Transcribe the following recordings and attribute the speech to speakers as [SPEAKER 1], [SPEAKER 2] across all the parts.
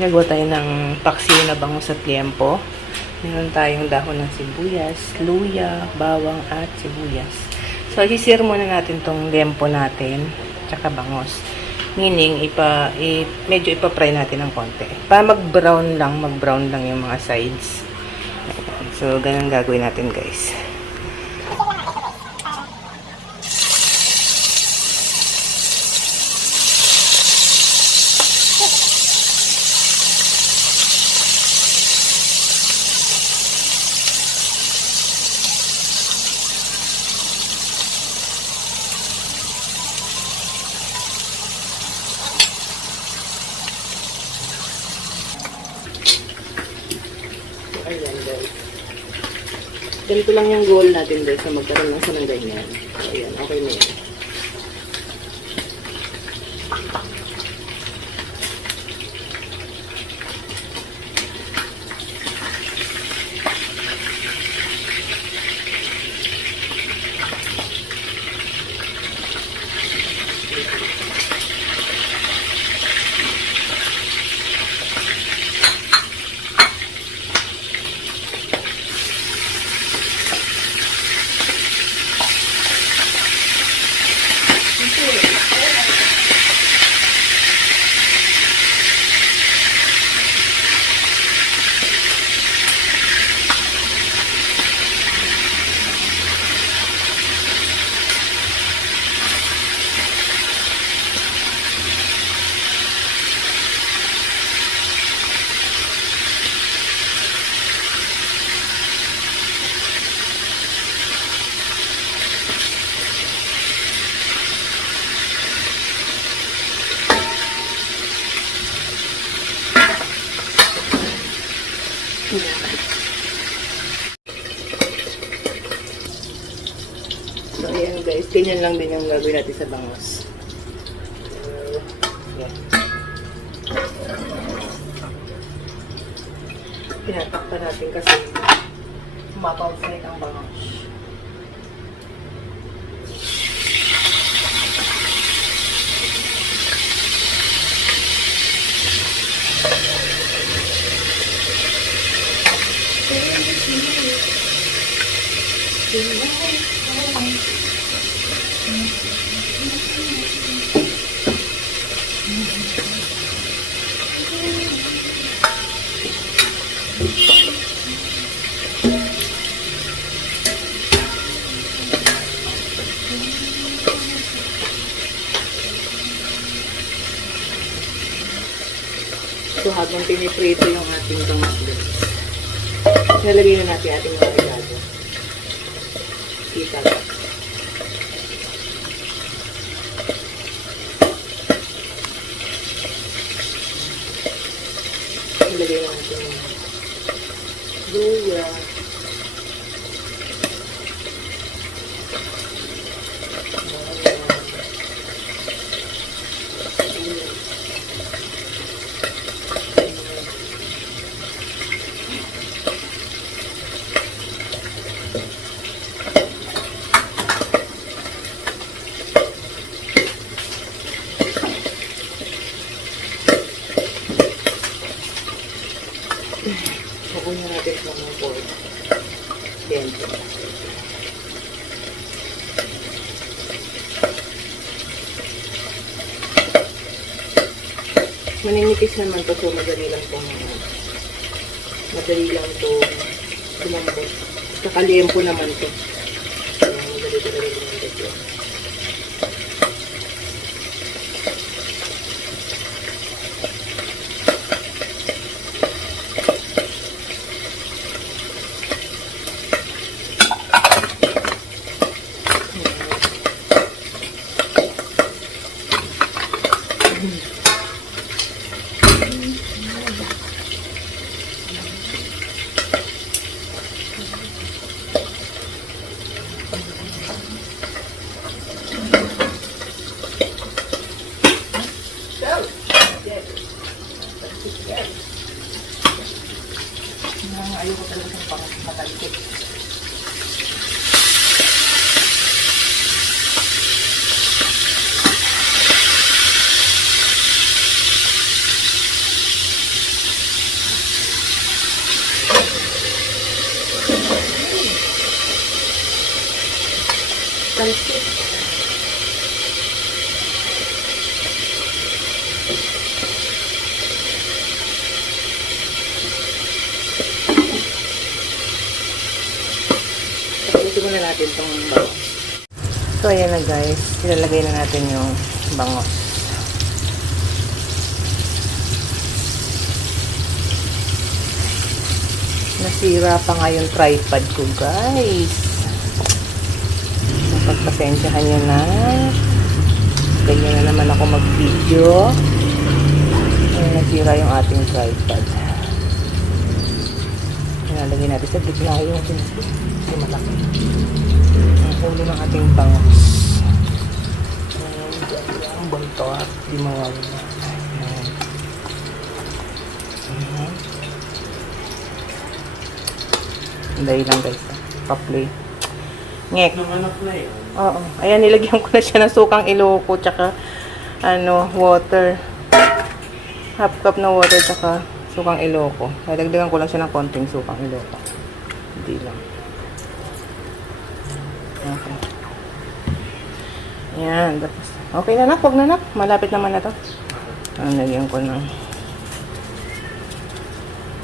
[SPEAKER 1] Gagawa tayo ng paksiw na bango sa tiempo. Meron tayong dahon ng sibuyas, luya, bawang at sibuyas. So, isisir muna natin tong lempo natin, tsaka bangos. Meaning, ipa, i, medyo ipa-fry natin ng konti. Para mag-brown lang, mag-brown lang yung mga sides. So, ganun gagawin natin guys. Ganito lang yung goal natin guys na magkaroon ng sanang ganyan. So, ayan, okay na yan. So, ayan guys, ganyan lang din yung gagawin natin sa bangos. So, yan. Tinatakpan natin kasi mapapsay ang bangos. So, habang piniprito yung ating bangos, nalagay na natin ating mga regalo. Kita ba? Nalagay na natin yung luya. Kukunin natin sa mga board. Dente. Maninipis naman to, so madali lang itong madali lang to lumambot. Kakaliempo naman to. Kaya madali talaga natin tong bangos. So, ayan na guys. Ilalagay na natin yung bangos. Nasira pa nga yung tripod ko, guys. Pagpasensyahan nyo na. Ganyan na naman ako mag-video. Nasira yung ating tripod. Ilalagay natin sa gitna yung yung malaki. Ang huli ng ating bangos. Ayan, ang bunto at di mawawala. Dahil lang guys. ah. Pa-play. Ngek. Oo. Ayan, nilagyan ko na siya ng sukang iloko tsaka ano, water. Half cup na water tsaka sukang iloko. Dagdagan ko lang siya ng konting sukang iloko. Hindi lang. Okay. Ayan. Tapos, okay na nak. Huwag na nak. Malapit naman na to. Ang lagyan ko ng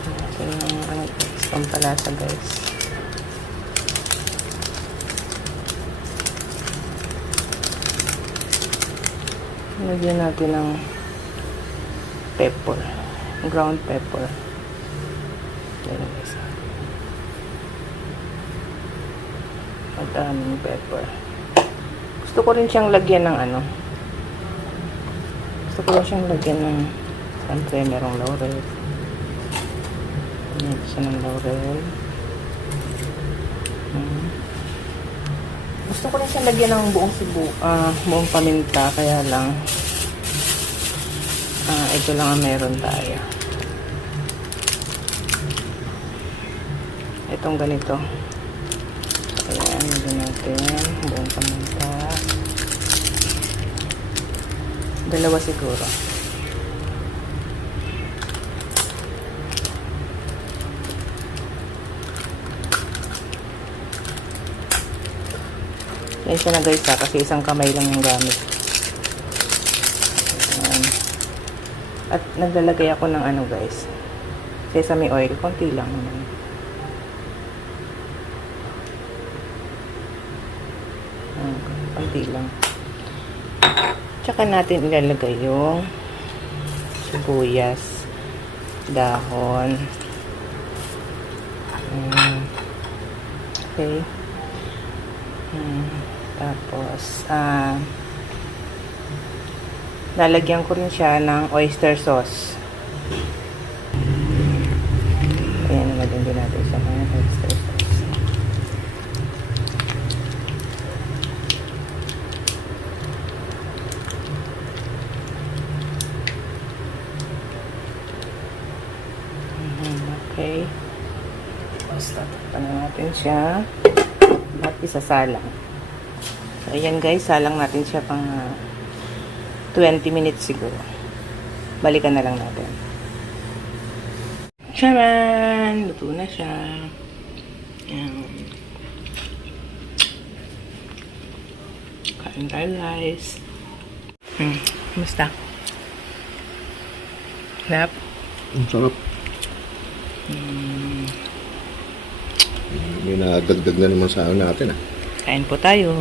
[SPEAKER 1] Ito yung ano, pampalasa guys. Lagyan natin ng pepper. Ground pepper. Yan ang isa. Madaming pepper. Gusto ko rin siyang lagyan ng ano. Gusto ko rin siyang lagyan ng siyempre merong laurel. Yan siya ng laurel. Hmm. Gusto ko rin siyang lagyan ng buong sibu, ah, buong paminta, kaya lang ah, ito lang ang meron tayo. Itong ganito. Ayan, lagyan natin buong paminta. Dalawa siguro. Yan siya na guys ha, kasi isang kamay lang yung gamit. At naglalagay ako ng ano guys. Sesame oil, konti lang naman. Ayan, konti lang. Tsaka natin ilalagay yung sibuyas, dahon. Ayan. Okay. Hmm. Tapos, ah, lalagyan ko rin siya ng oyster sauce. Ayan, nalagyan din natin sa mga oyster sauce. Okay. Basta, ano natin siya. At isasalang. So, ayan guys, salang natin siya pang ah, 20 minutes siguro. Balikan na lang natin. Charan! Luto na siya. Ayan. Kain tayo guys. Hmm, kumusta? Lap?
[SPEAKER 2] Ang sarap. May nadagdag na naman sa ano natin ah.
[SPEAKER 1] Kain po tayo.